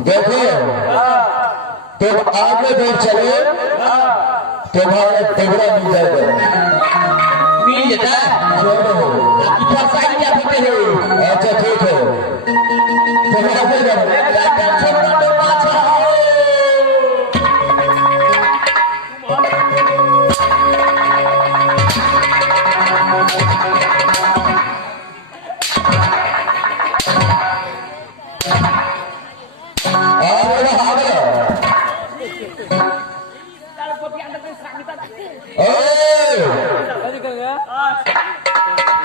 देखो तुम आगे दूर चले तुम्हारा टिबड़ा मिल जाएगा। मिल जाता आपकी फसाई क्या होते हो? अच्छा ठीक है तुम आगे जाओ।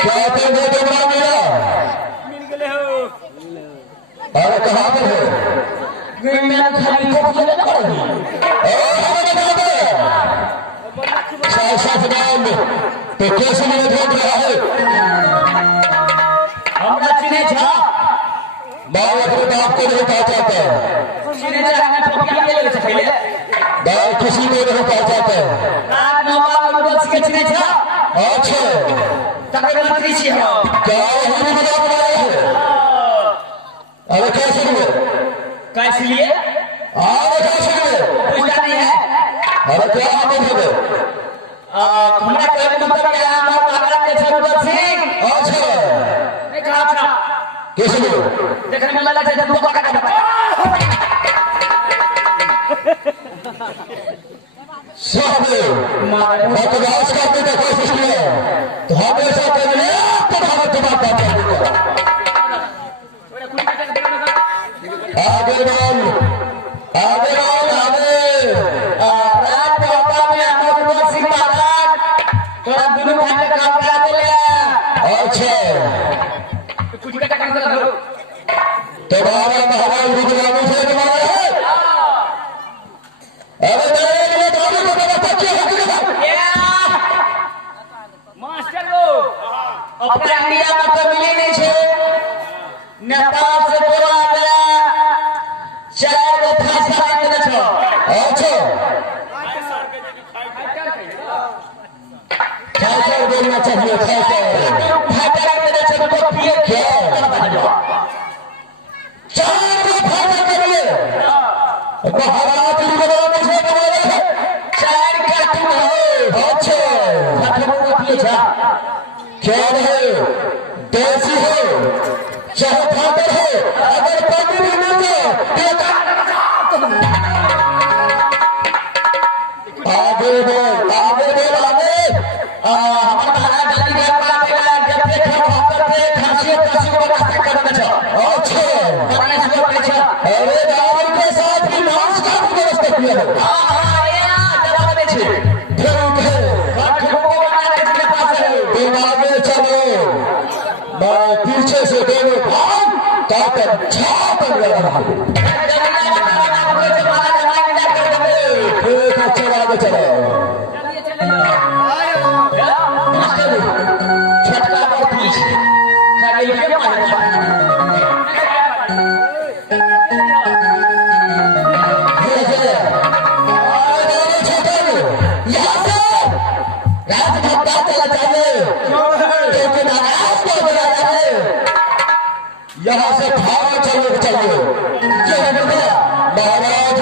क्या तुम मिला अरे कहाँ पर है? मैं खाली को लगा तो कैसे मैंने ढूंढ रहा है? हमरा चिन्हे छा बाल अपने बाप को नहीं पहचानता। चिन्हे छा मैं टोपिया ले ले पहले बाल किसी को नहीं पहचानता। रात नवा रोज के चिन्हे छा अच्छा तकरे मंत्री छी हो क्या हिंदी मजाक बनाया है? अरे कैसे हुए? कैसे लिए अरे कैसे हुए? पूछता नहीं है। अरे क्या आते थे? हमरा कहने का मतलब है हम महाराज के छत्रपति सिंह। अच्छा मैं कहा था कैसे हुए? देखने में लगा जैसे दो का मतदास करने का कोशिश किया तो हमेशा कहने तुम्हारा दिमाग बात कर दूंगा। आगे बढ़ आगे बढ़ आगे रात में होता में हमारे सिंह महाराज थोड़ा दोनों भाई का काम करा दे। अच्छा कुछ का काम करो तुम्हारा महाराज गुजरात से तुम्हारा है। अरे मास्टर लोग अपने इंडिया में तो मिले नहीं छे नेपाल से बोला गया चार को फांसा देना छो। अच्छा फाइटर बोलना चाहिए फाइटर देना छो तो पिए क्या चार को फाइटर करिए महाराज गुजरात से तुम्हारा है। चार का तुम हो अच्छा क्या है? देसी हो चाहे फाइटर हो अगर पानी में मिल जाए आगे बोल आगे बोल आगे। हमारा महाराज जल्दी में अपना बेटा जब से हम करते खांसी को बता करना छो। अच्छा करने से बोले छो अरे दाल के साथ भी मांस का भी व्यवस्था किया है। हां ये ना जवाब दे छे ठीक है आगे चलो मैं पीछे से दोनों भाग काटन छापन लगा रहा हूँ। चलो आगे चलो यहाँ से भाग चलो चाहिए महाराज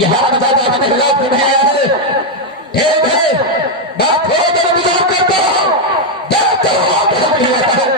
यहाँ बता अपने खिलाफ नहीं आया है। ठीक है, मैं थोड़ा देर इंतजार करता हूँ, देखते हो आप नहीं आता है।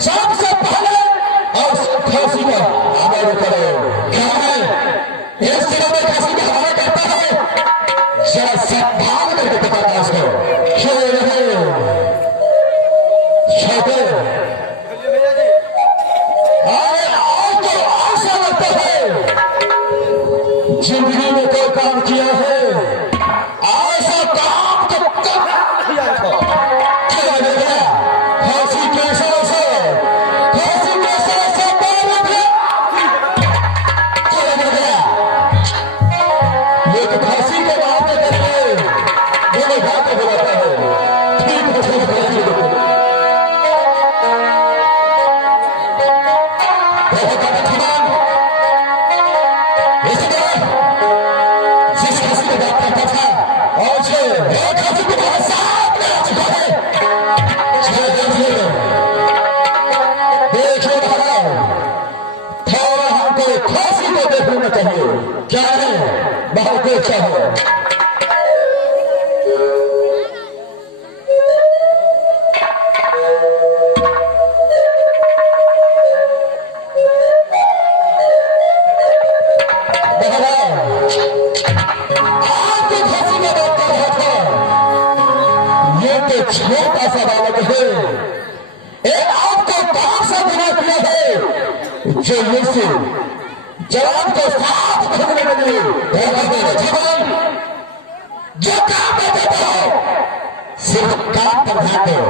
सबसे पहले और खांसी का हवाला करो। क्या है इस दिनों में खांसी का हवाला करता है, जरा संभाल करके बताना उसको। ऐसा लगता है जिंदगी में कोई काम किया है, ऐसा काम तो किया था। क्या है बहुत अच्छा है। ये तो छोटा सा बालक है, एक आपको कौन सा गुनाह किया है जो यीशु जवान को साथ खुदने लगे। जवान जो काम में देते हो सिर्फ काम पर ध्यान दो।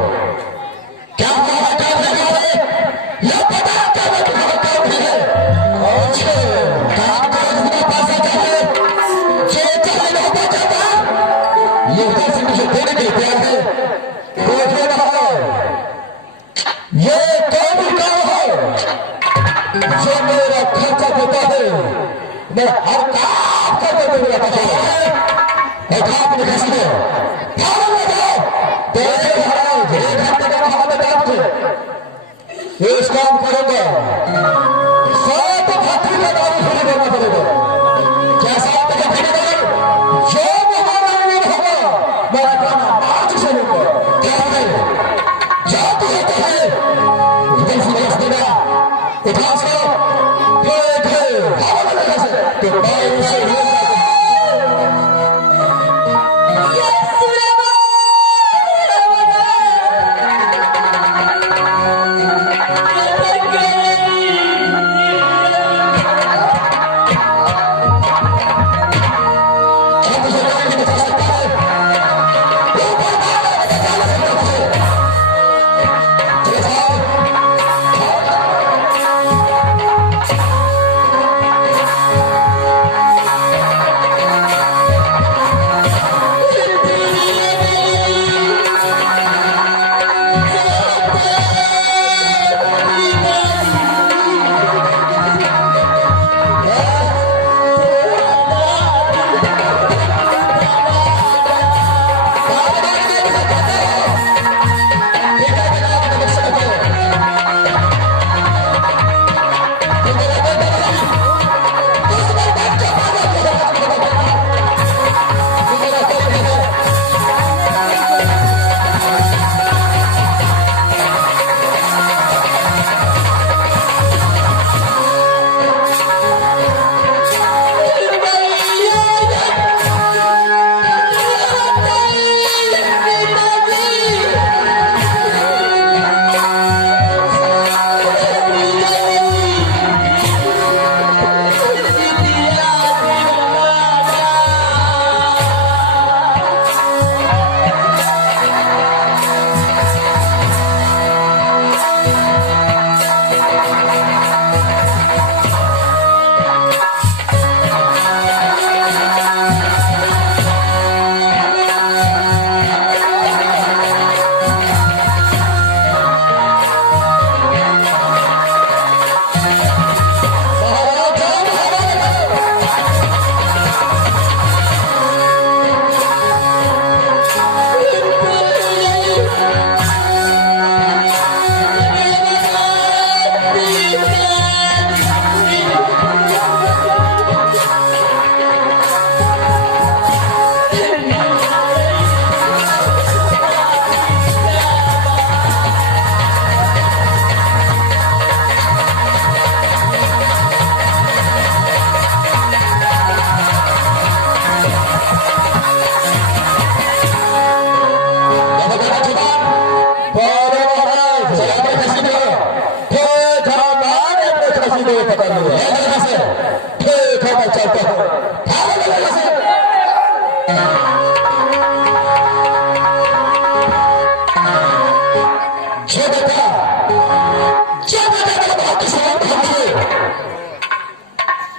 क्या हमारा काम है यह पता क्या काम है। काम का पास आता है जो चाहे नहीं बचाता ये कैसे मुझे देने के तैयार है। देखे रहा ये कोई भी काम हो जो मेरा खर्चा देता है, मैं हर काम करते हुए मेरा पैसा है। मैं काम नहीं कर सकते काम में जाओ देखे महाराज 1 घंटे का काम में काम थे इस काम करूंगा 7 फटरी का दारू शुरू करना पड़ेगा। क्या 7 फटरी का दारू जो महाराज होगा मैं अपना मार्च से लूंगा।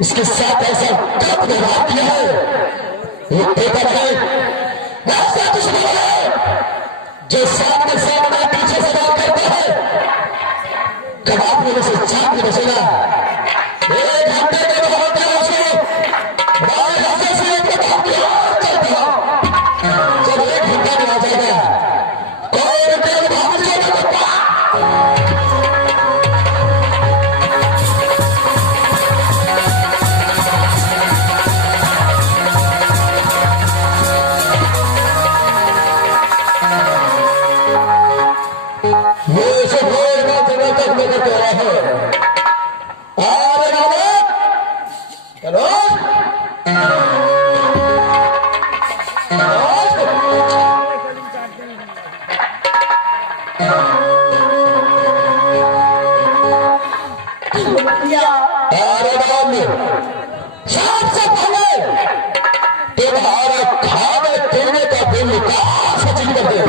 इसके साथ ऐसा गलत व्यवहार किया है, ये पेपर है ऐसा दुश्मन है जो सामने सामने पीछे से बात करता है, कबाब में से चाक में बचेगा। 1 घंटे में बहुत जब 1 घंटा में आ जाएगा सबसे पहले तुम्हारे खाने पीने का बिल सचिन कर दे।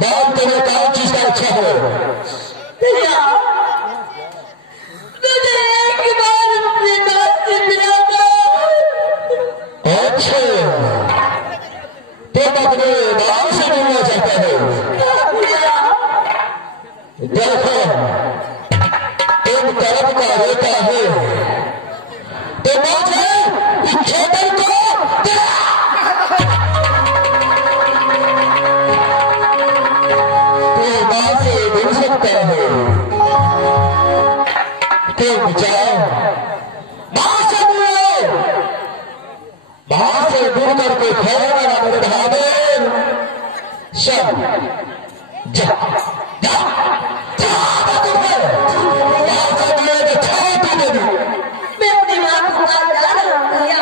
बात तुम्हें कौन चीज का अच्छा हो देखो एक तरफ का होता है तो मुझे इस खेतर को तो मां से मिल सकता है। तुम जाओ, वहां से मिलो, वहां से दूर करके खेलना मेरे बहादुर। सब जा जा जा तुम्हें वहां से मिले तो छोटी देवी मैं अपनी मां को पास जा रहा हूं भैया।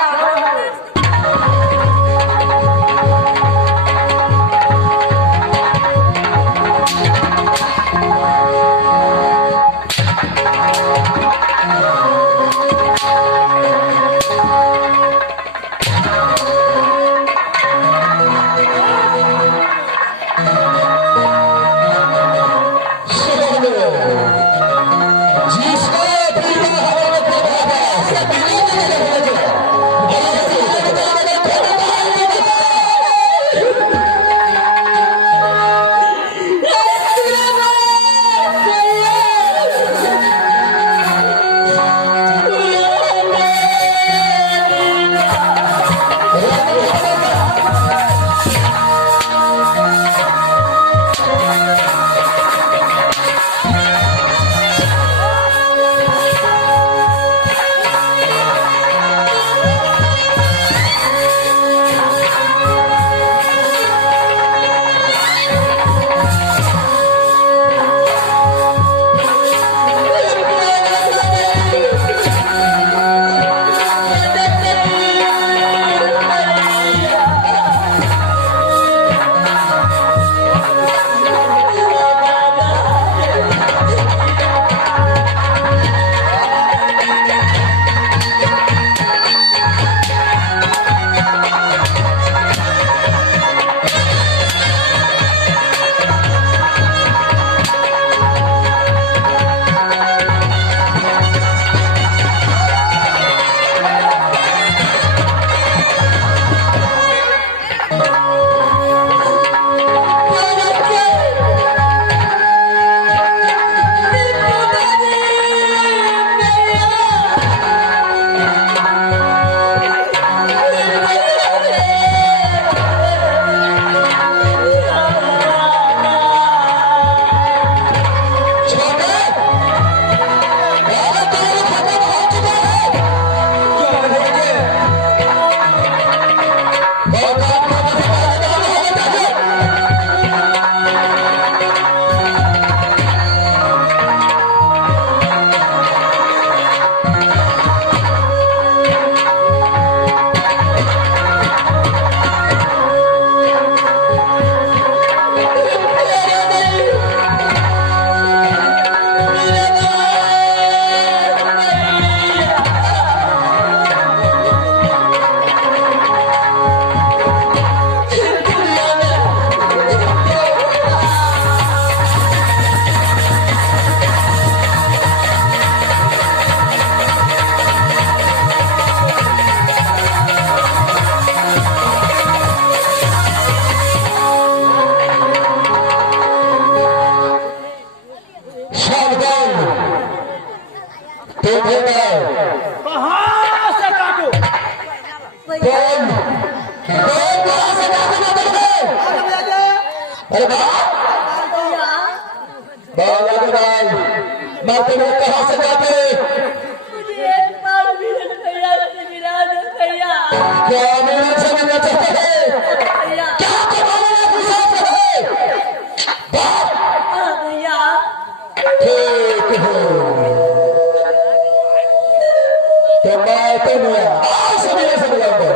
अरे बाल मैं तुम्हें कहा से जाते क्या मेरे से मिलना चाहते हैं क्या तुम्हारे विश्वास है ठीक है तो मैं तुम्हें आज मेरे से मिलाऊंगा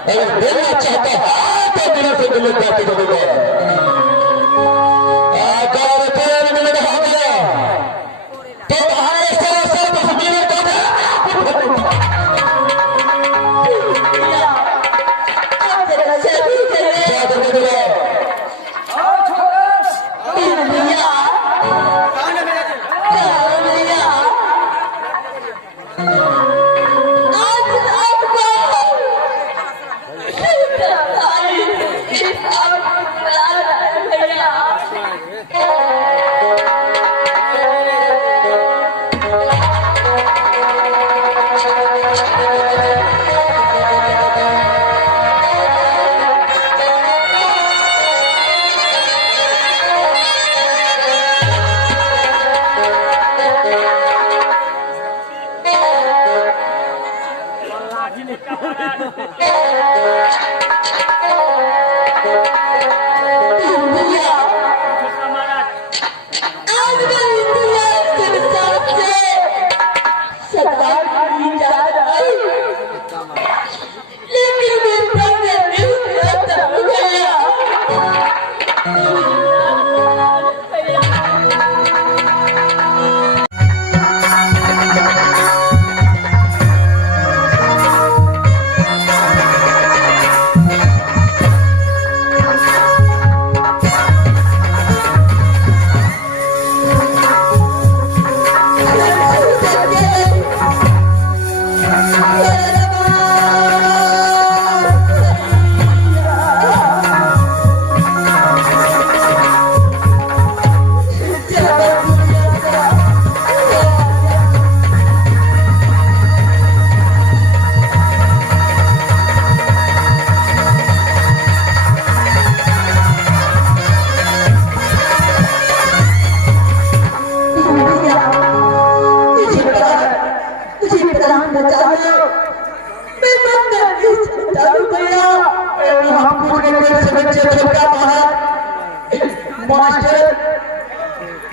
अगर मिलना चाहता है तो मेरे से मिलने जाते होगा अगर तेरे मिलने हो गया तो हमारे साथ मिलने का I'm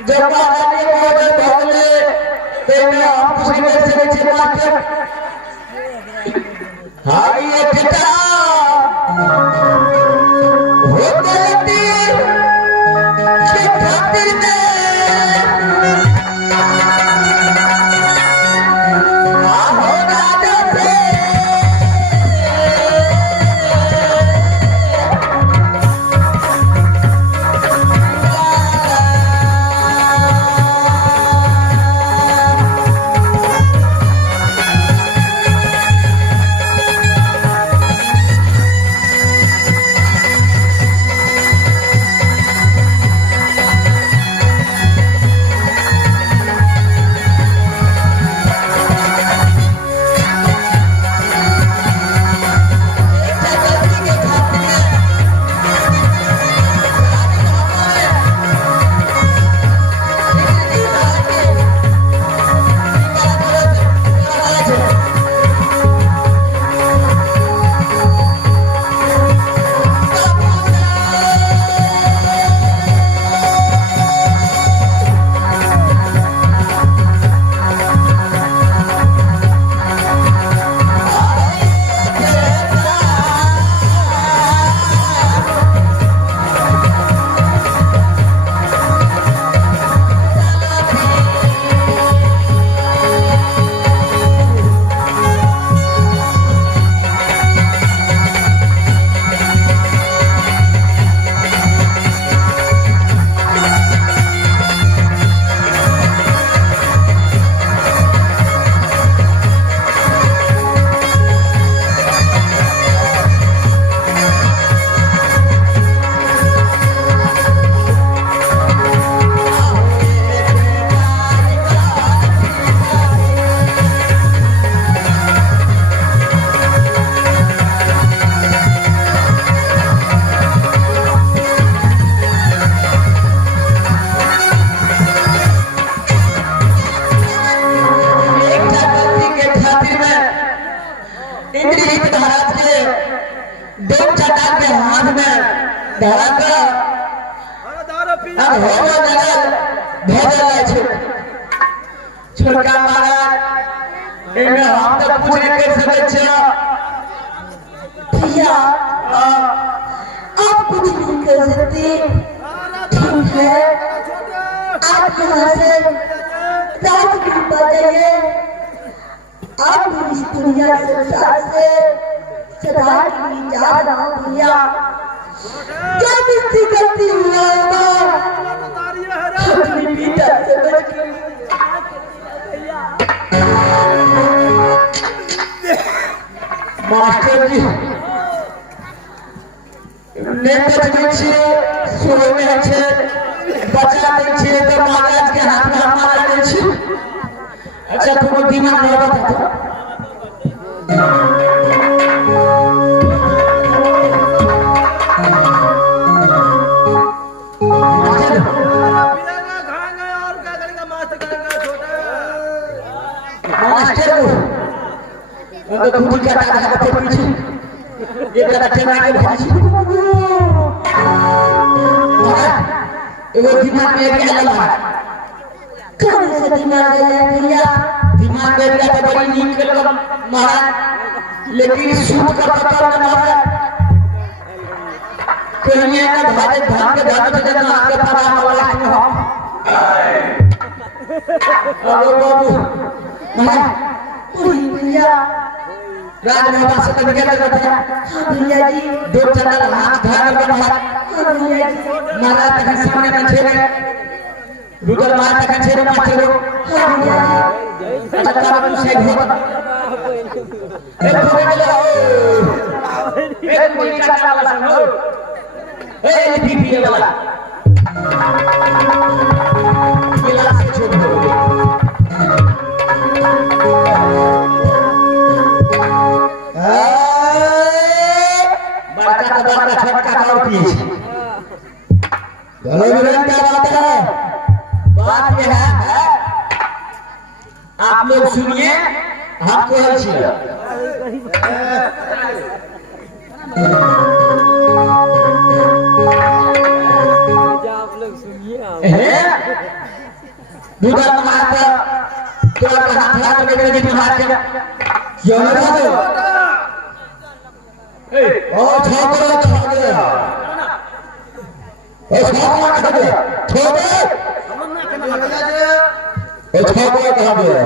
जब महारानी को ऑर्डर पहुंचे तो मैं आप कुछ नहीं कर सकते बात हाय ये बेटा हो गलती के खातिर में हो राजा से इंद्रजीत महाराज के दो चट्टान के हाथ में धरा कर अब हो जगह भेज रहे थे छोटका महाराज इनमें हम तो कुछ नहीं कर सकते भैया आप कुछ नहीं कर सकते ठीक है आप यहाँ से राजगीर पर जाइए आप इस दुनिया संसार से सदा के लिए जा रहा हूँ भैया जब इसकी गलती हुआ अपनी पिता से बच गई मास्टर जी ने बचने छे सोए में छे बचा दे छे तो महाराज के हाथ में हमारा दे छे अच्छा तुमको दिमाग नहीं बता मास्टर उनको कुछ क्या कहा करते पीछे ये करते में आगे भाजी वो दिमाग में क्या लगा कौन सा दिमाग है भैया दिमाग में क्या तो बड़ी नींद कर महाराज लेकिन सूट का पता न महाराज कहीं का भारे धान के धान के जगह आगे पड़ा वाला है हम अरे बाबू महाराज भैया राजमाता से तक क्या करता है भैया जी दो चंडल हाथ धार के महाराज महाराज तक सामने में छेड़े रुदल महाराज तक छेड़े मत छेड़ो अच्छा तब से घूम एक कोई का वाला सुनो ए पीपी वाला ये से छोड़ दो बड़का का बड़का छोटा का और पीछे गलत क्या बात है बात ये है आप लोग सुनिए आपको अच्छी आप लोग सुनिए दूसरा मारता तो हाथ हाथ में मेरे जी मारते क्यों ना दो ओ छोकरा खा गया ओ छोकरा खा गया छोटे ओ छोकरा खा गया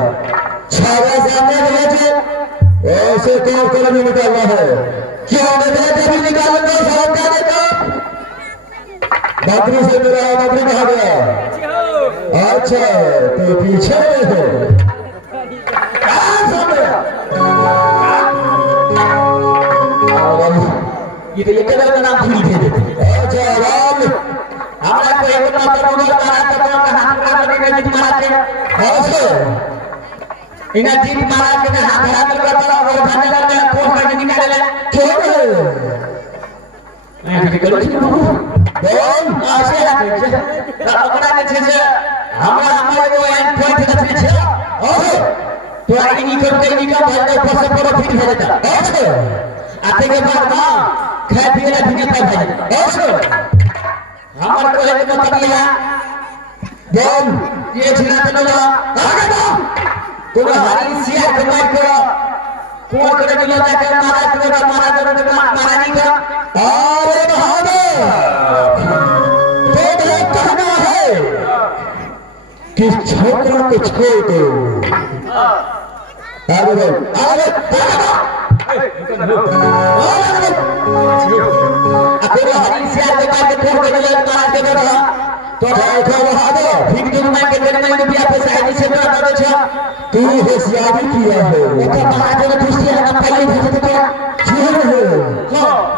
छावा सामने बैठे ऐसे तो कर नहीं निकालना है क्यों नहीं भी निकालना सब का देखो बकरी से मेरा बकरी कहा गया अच्छा तो पीछे है ये तो एक का नाम भूल गए अच्छा राम हमारा को एक नंबर बोला मारा तो हाथ का लगे नहीं मारते ऐसे इना जीत मारा के हाथ हाथ में करता और भानेदार में फोन करके निकाले क्यों मैं करो बोल आशे अपना ने छे हमारा वो एंड पॉइंट के छे ओके तो आई नहीं करते नहीं का भाई ऊपर से पूरा फिट हो जाता ओके आते के बाद ना खाए पिए ना फिर भाई ओके हमारा को एक मतलब है बोल ये छिना तो ना आगे दो तुम हरी सिया कमाई करो कौन करे मिला जाके मारा तो मारा नहीं करो अरे बहादुर तो कहना है कि छोकरा को छोड़ दो आगे बोल आगे अकेले हरी सिया कमाई के फोन करे मारा के करो तो देखो बहादुर ठीक दिन में के दिन में भी आप शादी से ना करो छ तू होशियारी किया है तो महाराज ने दृष्टि लगा पहले भेज दिया क्यों है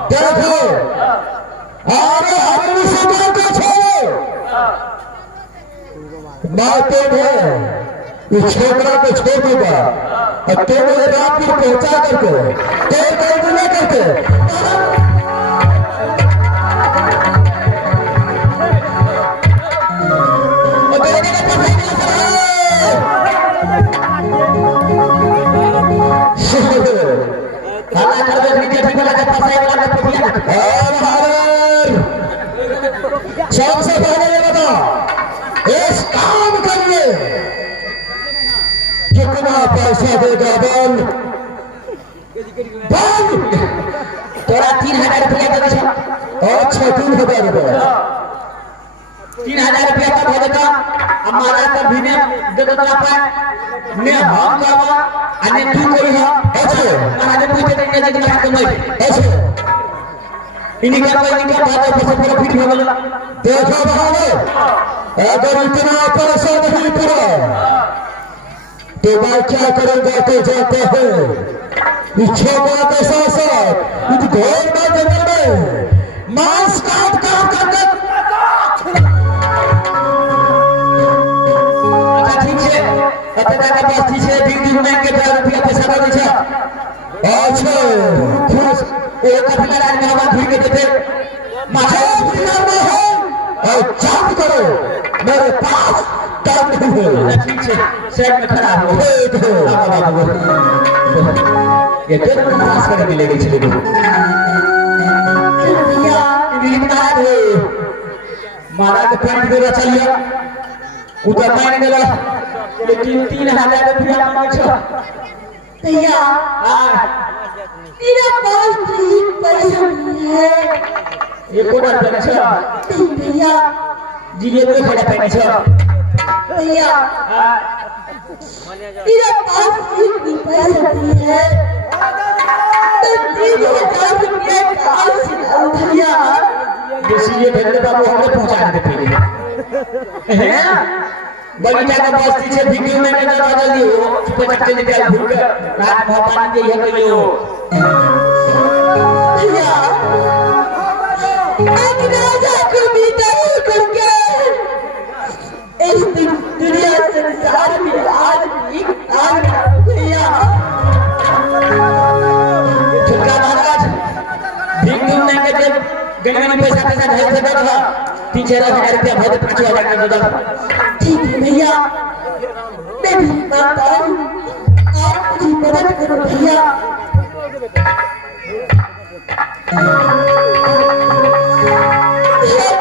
देखो अरे हमारी सरकार को छोड़ो बातें है इस छोकरा को छोड़ दूंगा और तेरे रात में पहुंचा करके तेरे कोई गुनाह करके सबसे पहले ये बता इस काम के लिए कितना पैसा देगा बोल बोल तोरा 3000 रुपया देगा अच्छा 3000 रुपया 3000 रुपया तक हो देगा हमारा तो भी ने दे देगा अपन ने हम करवा अने तू कोई है अच्छा महाराज पूछे देंगे कि क्या कमाई अच्छा इनका कोई बात है सब पूरा फिट हो गया देखो बहादुर अगर इतना पैसा नहीं पड़ा तो मैं क्या करूंगा तो जाते हैं इच्छा का पैसा सब इस घोर में जंगल में मांस काट काट करके अच्छा ठीक है अपना का पास ठीक है दिन में के 1000 रुपया पैसा दे दे अच्छा खुश एक अपना राज में हवा घुर के देते माथे बिना में है और चाप करो मेरे पास काम नहीं है ठीक है सेट में खड़ा हो ये तो पास करके मिलेगी चले दो मारा के पॉइंट देना चाहिए उधर मायने देला लेकिन 3000 रुपया मांगे छ भैया मेरा पास नहीं पैसा नहीं है ये कोड़ा देना छ भैया जिले में खड़ा पैने छ भैया मेरा पास एक भी पैसा नहीं है मैं 3000 रुपया कहाँ से लाऊं भैया जैसे ये भेड़ बाबू हमें पहुंचा देते हैं बगीचा का बस्ती से वीडियो में नजर आ रही हो सुपर बच्चे निकल भूल कर रात भगवान के ये कहिए हो भैया एक राजा को भीतर करके इस दुनिया संसार में आज एक काम भैया छुटका महाराज वीडियो में के गणना में पैसा ढेर से बैठा 3000 रुपया भर 5000 का दे ठीक है भैया मैं भी मांगता हूँ आप मुझे मदद करो भैया भैया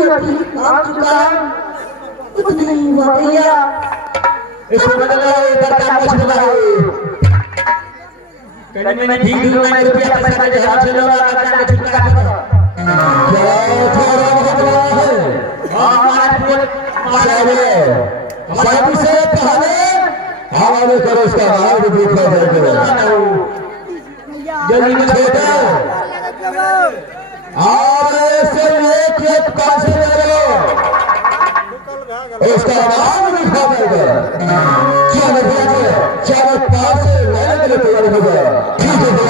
पूरा ठीक आ चुका है उतना ही हुआ भैया इसको बदला इधर का कुछ बदला कड़ी में ठीक दूर में रुपया पैसा के हाथ से लगा का छुटका करो क्या थोड़ा बदला है शादी से पहले हवाले करो उसका मार्ग दिखा जाएगा जल्दी में छोटा और ऐसे एक कासे करो उसका मार्ग दिखा जाएगा चलो पास से लेने के लिए तैयार हो जाए ठीक है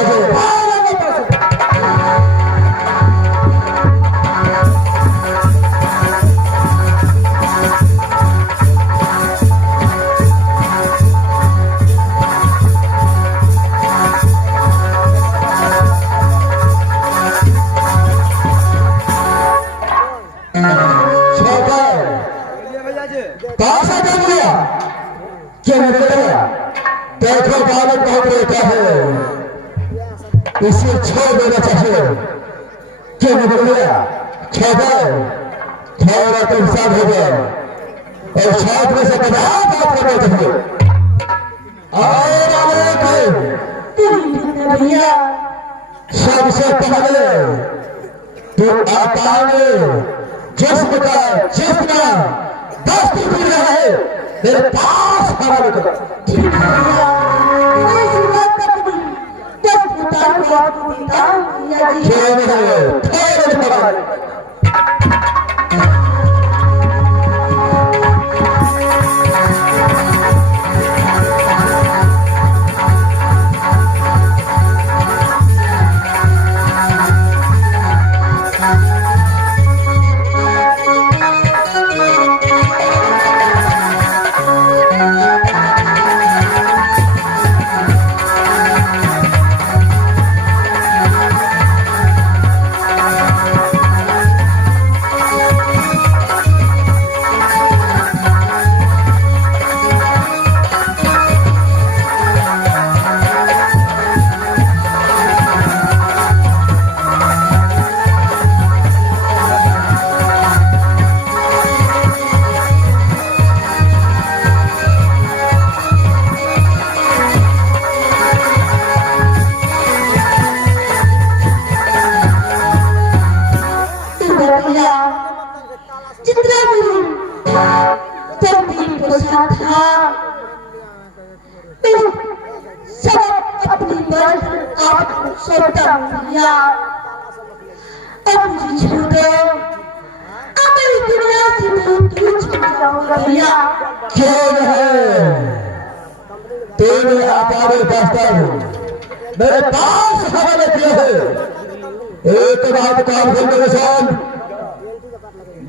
देखो बालक बहुत रहता है इसे छोड़ देना चाहिए क्यों नहीं बोल गया थोड़ा तुम साथ हो गया और साथ में से बात करना चाहिए और भैया सबसे पहले तो आता जिस्म का दस्त हो रहा है मेरे पास खड़ा कर ठीक है भैया ऐसी बात करती 10 हजार को आपको देता हूँ भैया जी जितना भी तकलीफ पोसा था मैं सब अपनी बस आपको सौंपता हूँ भैया अब मुझे छोड़ दो अब मैं इस दुनिया से दूर छूट जाऊंगा भैया क्यों नहीं तेरे आचार्य दास्तान मेरे पास हवाले किया है एक बात काम करने के साथ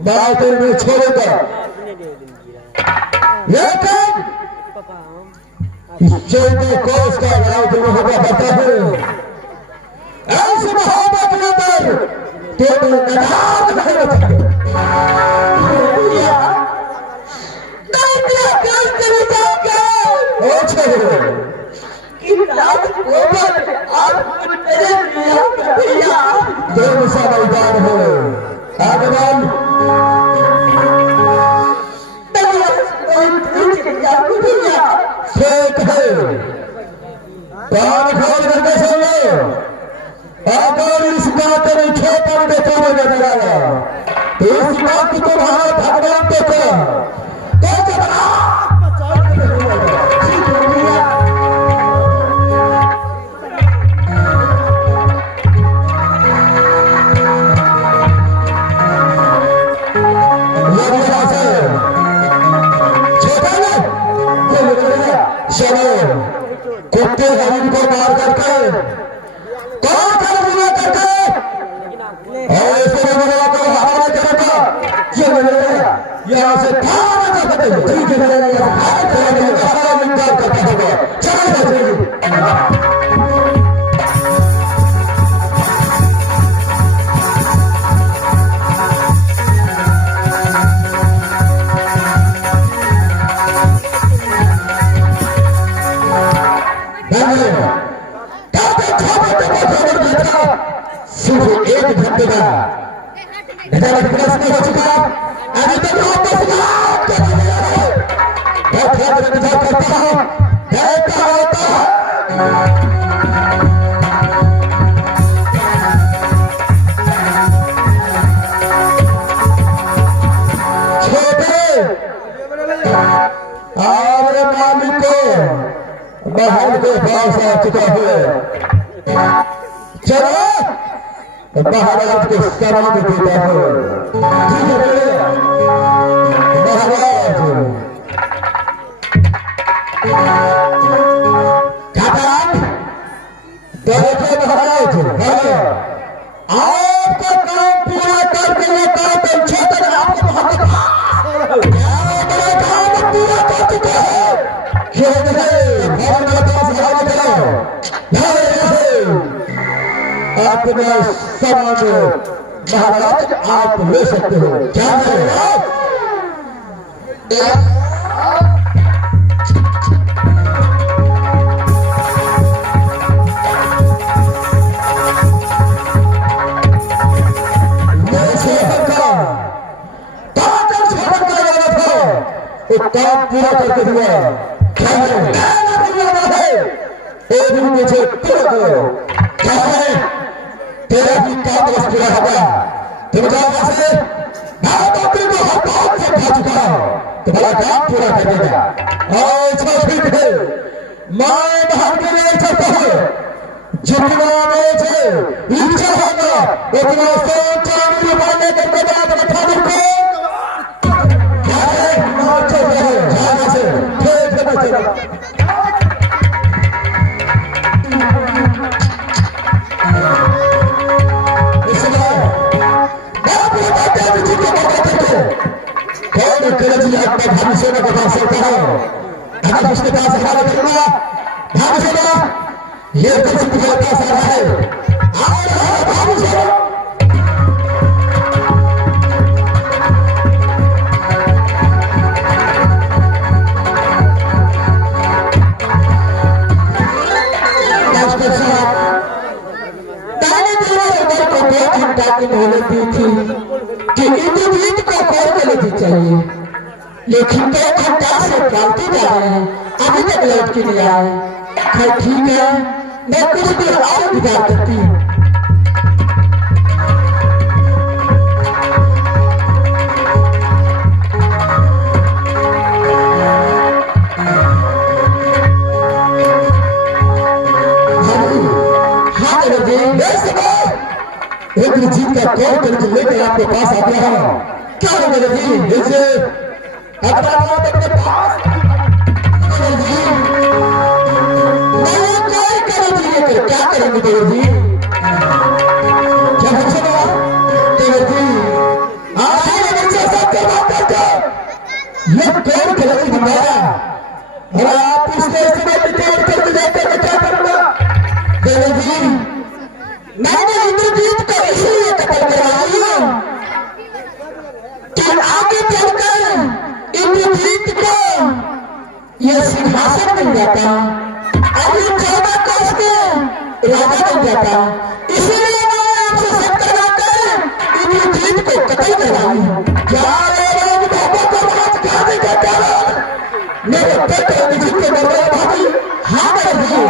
बात में छोड़ेगा लेकिन इस चौदह कोष का राज में होगा पता है ऐसे मोहब्बत के अंदर तेरे नदान नहीं रखेंगे दोनों समझदार हो आगमन खेत है कान खोल करके सुन लो अगर इस बात में खेतन के तुम्हें नजर आया तो इस बात को तुम्हारा भगवान देखो तो कुत्ते हरिन को मार करके कौन खरीदना करके और ऐसे लोगों को हवाले करेगा क्यों मिलेगा यहाँ से भाग जा सकते हैं ठीक है भाग करेंगे हमारा निकाल करता होगा चलो सिर्फ 1 घंटे का इधर प्रश्न हो चुका अभी तक वापस लाभ कर दिया है बहुत ख्याल इंतजार करता हूं कहता होता छोटे और मालिक को बाहर के पास आ चुका है चलो महाराज को सलाम देता है महाराज देखो महाराज आपका काम पूरा करके लेता है छोटे आपको बहुत काम पूरा कर चुका है अपने सामान महाराज आप ले सकते हो क्या काम पूरा करके दिया मुझे क्या है तेरा भी काम बस पूरा होगा तुम जाओ से मैं नौकरी को हर बात से खा चुका तुम्हारा काम पूरा कर देगा और इसका ठीक है मैं भाग्य नहीं चाहता हूँ जितना मुझे इच्छा होगा उतना सोचा मेरे माने के बाद रखा मुझको भविष्य में बता सकता हूँ अगर उसके पास हमारा करूंगा भविष्य में ये कुछ बुझाता सा है भविष्य कि इंद्रजीत को कॉल कर लेनी चाहिए लेकिन 2 घंटा से फालतू जा रहे हैं अभी तक लौट के नहीं आए खैर ठीक है मैं कुछ देर और इंतजार करती हूँ इंद्रजीत का कॉल करके लेकर आपके पास आ गया है क्या है मेरे जी जैसे अपना बात अपने पास क्या करेंगे देवर जी क्या पूछे देवर जी ये कौन गलती हमारा और आप उसने करके जाकर क्या करूंगा देवर जी मैंने इंद्रजीत को इसलिए कत्ल करवाई कि आगे चलकर इंद्रजीत को यह सिंहासन मिल जाता अभी 14 कोस के राजा बन जाता इसलिए मैंने आपसे सब करवाकर इंद्रजीत को कत्ल करवाई क्या मेरे बेटे इंद्रजीत के मरने भाभी हाँ कर दी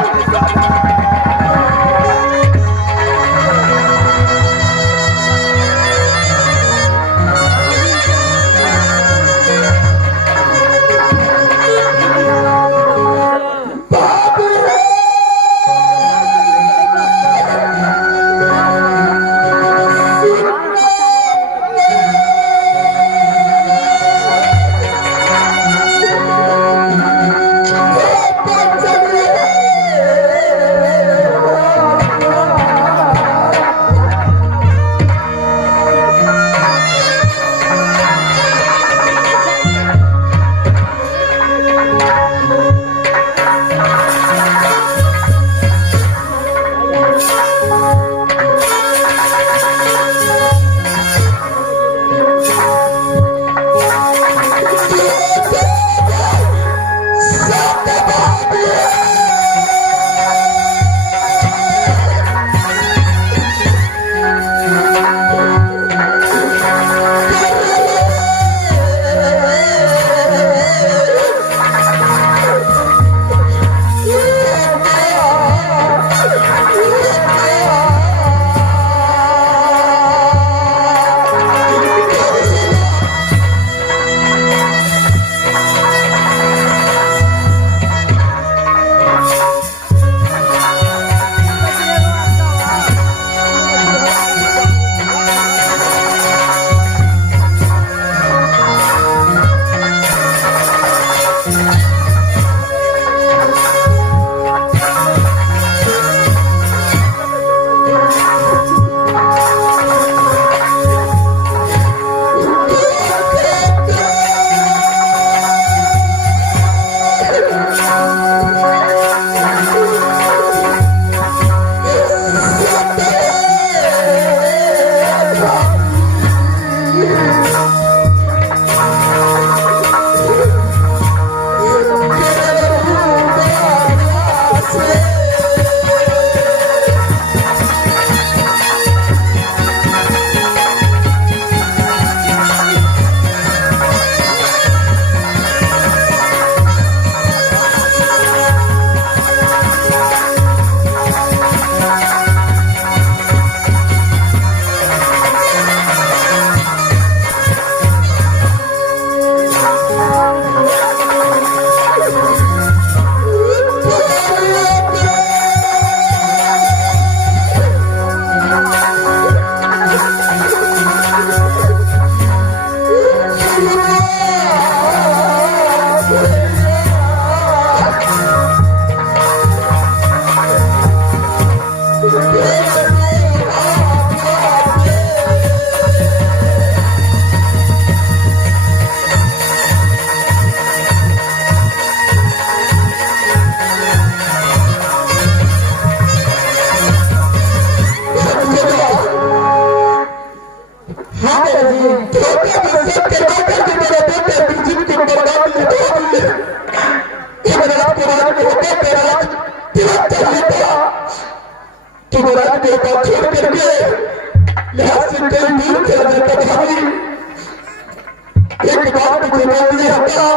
एक बात मुझे बोल दिया था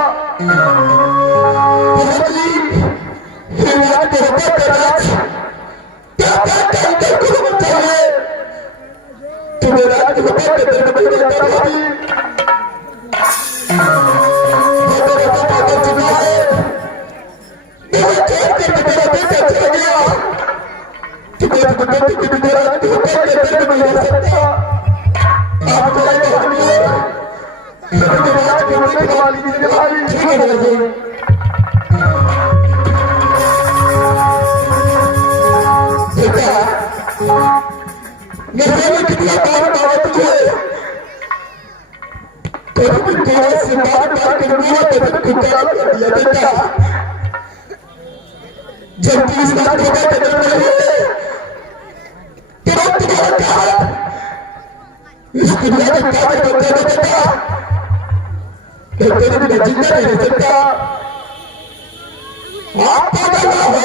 जी मेरा कहता तेरा क्या क्या कुछ चाहिए तू मेरा कहता तेरे में जाता भाई मेरा पागल चुका है मेरा कहते मेरा बेटा चला गया तू मेरा कहते कि मेरा कहता तेरे में जा सकता आप चले मेरा कहते कमाल कीजिए भाई ठीक है भाई मेरे कितना काम करा तुझे तेरे को थोड़ा से बात कर दिया तेरे को खुदा कर दिया बेटा जब 30 लाख रुपए तेरे को लगे तेरा तुम्हारा क्या इस दुनिया में क्या करते हो बेटा तेरे को जिंदा नहीं रह सकता आप पागल हो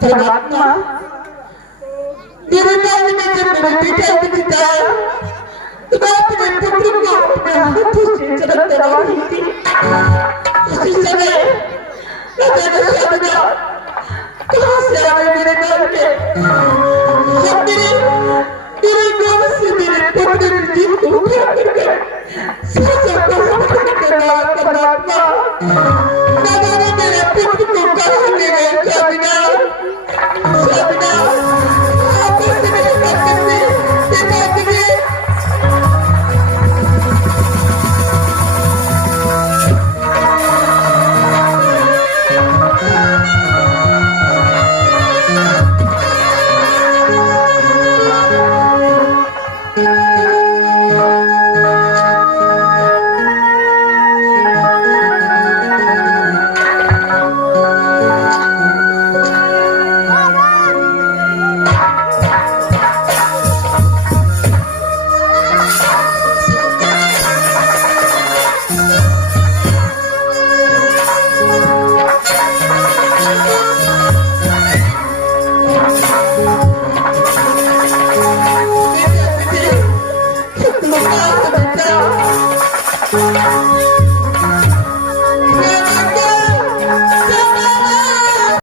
परमात्मा मेरे मन में जब बेटा दिखता तो मैं अपने पुत्र को अपने हाथों से जन्म दे रही थी उसी समय मेरे शब्द कहाँ से आए मेरे घर पे जब मेरे गाँव से मेरे पुत्र जी को उठा करके सोचा करना परमात्मा मैंने मेरे पुत्र को कहाँ ले गए जाना